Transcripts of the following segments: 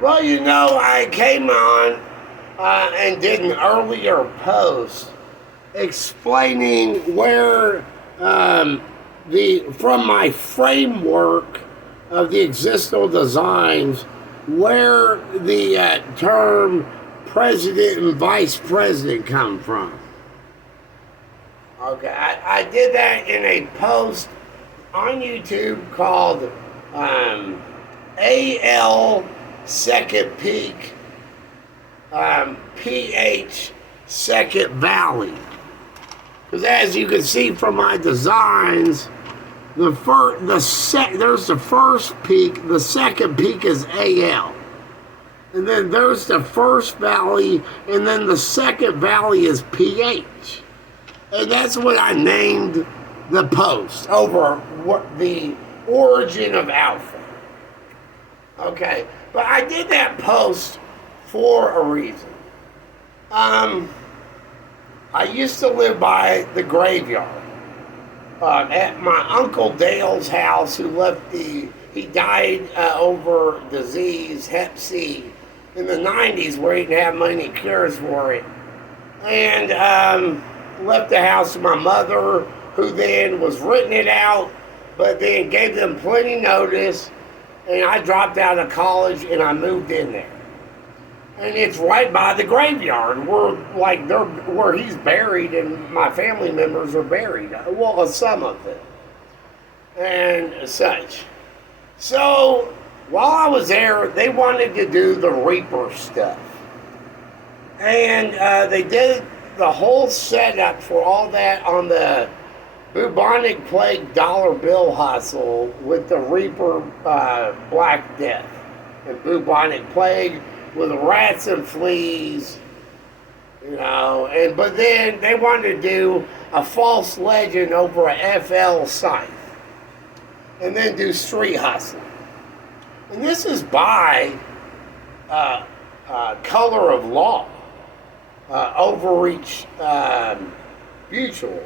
Well, I came on and did an earlier post explaining where from my framework of the existential designs, where the term president and vice president come from. Okay, I did that in a post on YouTube called AL Second Peak, PH Second Valley. Because as you can see from my designs, there's the first peak, the second peak is AL. And then there's the first valley, and then the second valley is PH. And that's what I named the post over what the origin of alpha. Okay, but I did that post for a reason. I used to live by the graveyard at my Uncle Dale's house, he died over disease, Hep C, in the 90s, where he didn't have money cures for it. And left the house to my mother, who then was renting it out, but then gave them plenty notice, and I dropped out of college and I moved in there. And it's right by the graveyard where he's buried and my family members are buried. Well, some of them and such. So while I was there, they wanted to do the Reaper stuff. And they did the whole setup for all that on the bubonic plague dollar bill hustle with the Reaper Black Death and bubonic plague with rats and fleas, but then they wanted to do a false legend over a FL site and then do street hustling. And this is by Color of Law, Overreach Mutual,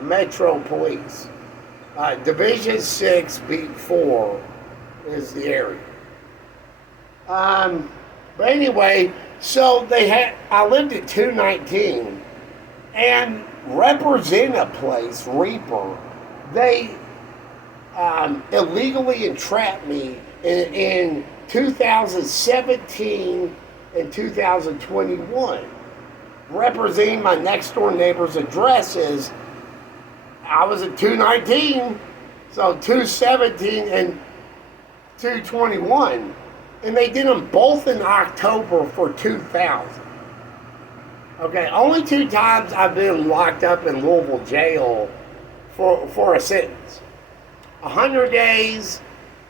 Metro Police. Division 6, Beat 4 is the area. But anyway, so I lived at 219, and represent a place, Reaper, they illegally entrapped me in 2017 and 2021. Representing my next door neighbor's addresses, I was at 219, so 217 and 221. And they did them both in October for 2000. Okay, only 2 times I've been locked up in Louisville jail for a sentence. 100 days,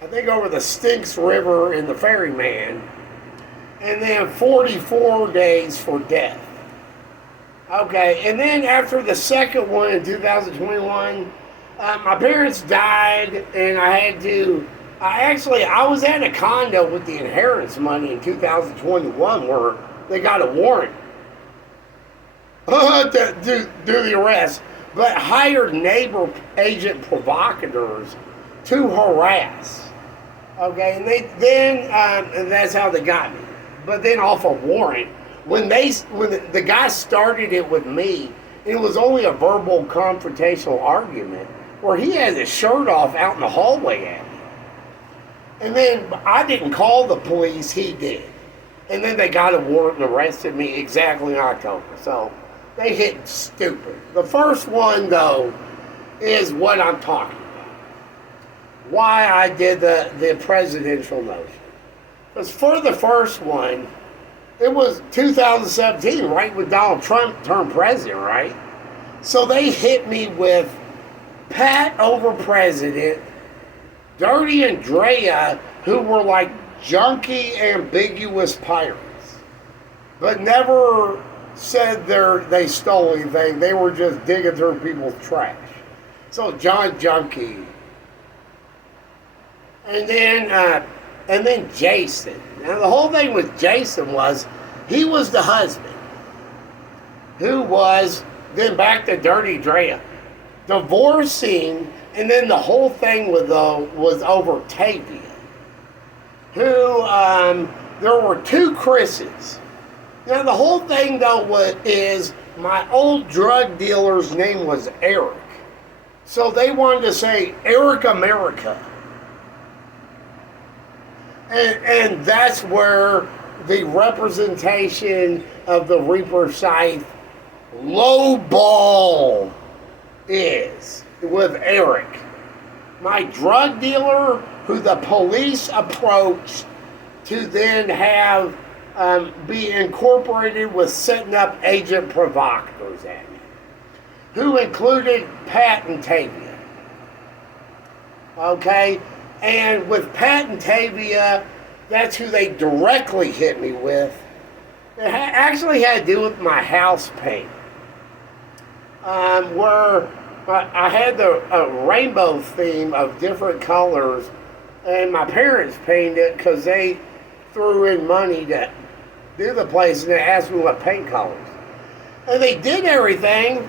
I think, over the Styx River in the Ferryman, and then 44 days for death. Okay, and then after the second one in 2021, my parents died, and I was at a condo with the inheritance money in 2021 where they got a warrant to do the arrest, but hired neighbor agent provocateurs to harass. Okay, and that's how they got me. But then off a warrant, when the guy started it with me, it was only a verbal confrontational argument where he had his shirt off out in the hallway at me. And then I didn't call the police, he did. And then they got a warrant and arrested me exactly in October. So they hit stupid. The first one, though, is what I'm talking about. Why I did the presidential notion. Because for the first one, it was 2017, right, when Donald Trump turned president, right? So they hit me with Pat over president, Dirty Andrea, who were like junky, ambiguous pirates, but never said they stole anything. They were just digging through people's trash. So John Junkie, and then Jason. Now the whole thing with Jason was he was the husband, who was then back to Dirty Drea, divorcing. And then the whole thing was over Tavia, who there were two Chris's. Now, the whole thing, though, is my old drug dealer's name was Eric. So they wanted to say Eric America. And that's where the representation of the Reaper Scythe lowball is, with Eric. My drug dealer, who the police approached to then have be incorporated with setting up agent provocators at me, who included Pat and Tavia. Okay? And with Pat and Tavia, that's who they directly hit me with. It actually had to do with my house paint. Where I had a rainbow theme of different colors, and my parents painted it because they threw in money to do the place, and they asked me what paint colors. And they did everything,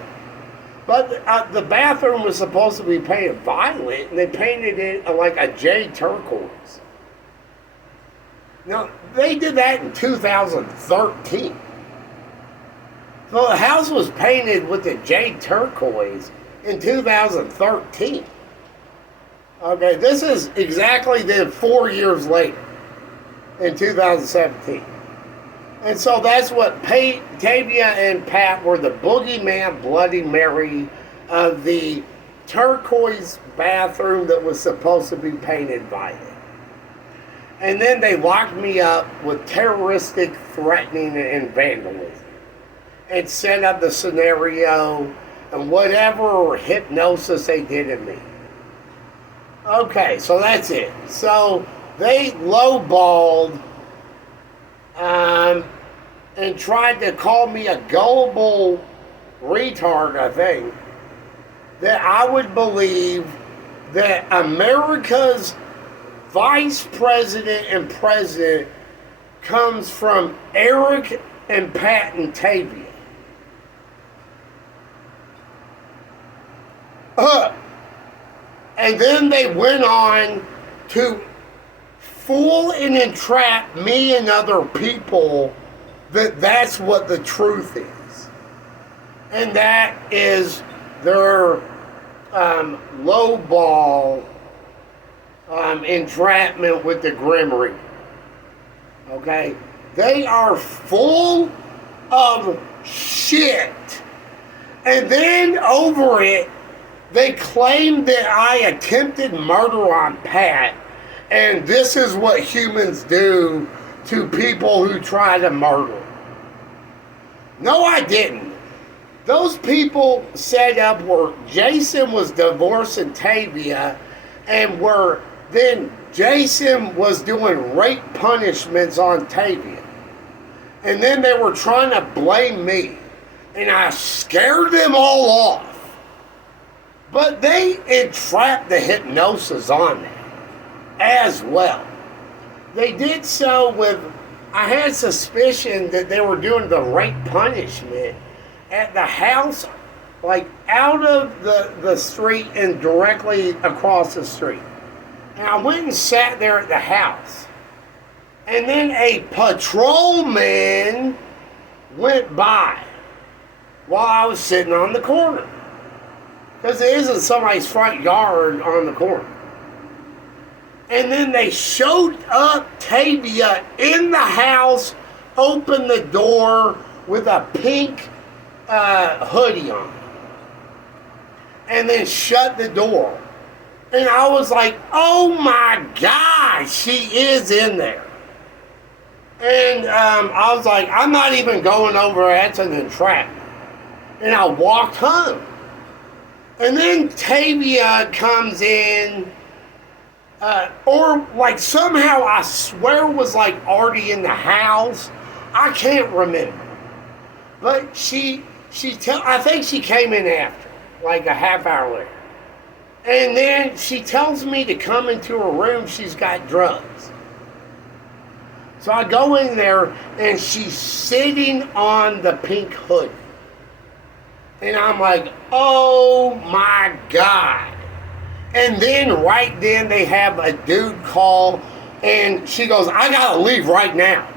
but the bathroom was supposed to be painted violet, and they painted it like a jade turquoise. Now, they did that in 2013. So the house was painted with the jade turquoise in 2013. Okay, this is exactly then 4 years later, in 2017. And so that's what Tavia and Pat were, the boogeyman Bloody Mary of the turquoise bathroom that was supposed to be painted violet. And then they locked me up with terroristic threatening and vandalism, and set up the scenario and whatever hypnosis they did in me. Okay, so that's it. So they lowballed and tried to call me a gullible retard, I think, that I would believe that America's vice president and president comes from Eric and Pat and Tavia. And then they went on to fool and entrap me and other people that that's what the truth is. And that is their lowball entrapment with the Grim Reaper. Okay? They are full of shit. And then over it, they claimed that I attempted murder on Pat, and this is what humans do to people who try to murder. No, I didn't. Those people set up where Jason was divorcing Tavia, and where then Jason was doing rape punishments on Tavia. And then they were trying to blame me, and I scared them all off. But they entrapped the hypnosis on me as well. They did so with, I had suspicion that they were doing the rape punishment at the house, like out of the street and directly across the street. And I went and sat there at the house. And then a patrolman went by while I was sitting on the corner. Because it isn't somebody's front yard on the corner. And then they showed up Tavia in the house, opened the door with a pink hoodie on. And then shut the door. And I was like, oh my God, she is in there. And I was like, I'm not even going over, that's an entrapment. And I walked home. And then Tavia comes in, or like somehow I swear was like already in the house. I can't remember. But I think she came in after, like a half hour later. And then she tells me to come into her room, she's got drugs. So I go in there and she's sitting on the pink hoodie. And I'm like, oh my God. And then right then they have a dude call And she goes, I gotta leave right now.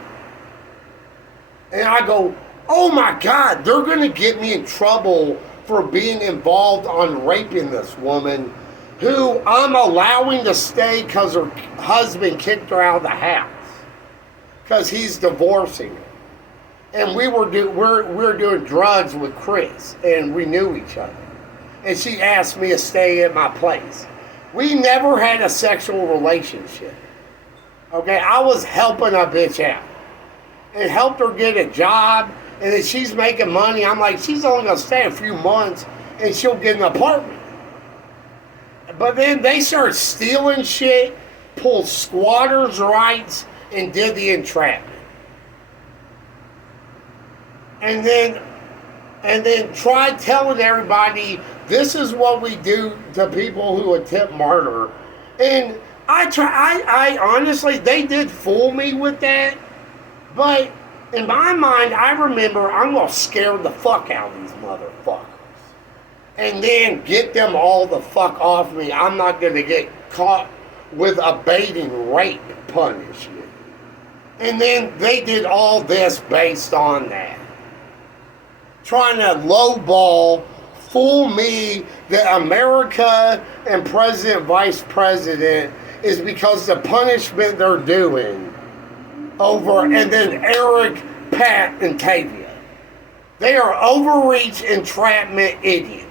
And I go, oh my God, they're gonna get me in trouble for being involved on raping this woman who I'm allowing to stay because her husband kicked her out of the house because he's divorcing her. And we're doing drugs with Chris, and we knew each other. And she asked me to stay at my place. We never had a sexual relationship. Okay, I was helping a bitch out and helped her get a job, and then she's making money. I'm like, she's only gonna stay a few months and she'll get an apartment. But then they started stealing shit, pulled squatters' rights, and did the entrapment. And then tried telling everybody this is what we do to people who attempt murder. And I honestly, they did fool me with that. But in my mind, I remember I'm gonna scare the fuck out of these motherfuckers. And then get them all the fuck off me. I'm not gonna get caught with abating rape punishment. And then they did all this based on that. Trying to lowball, fool me that America and President, Vice President is because the punishment they're doing over, and then Eric, Pat, and Tavia. They are overreach entrapment idiots.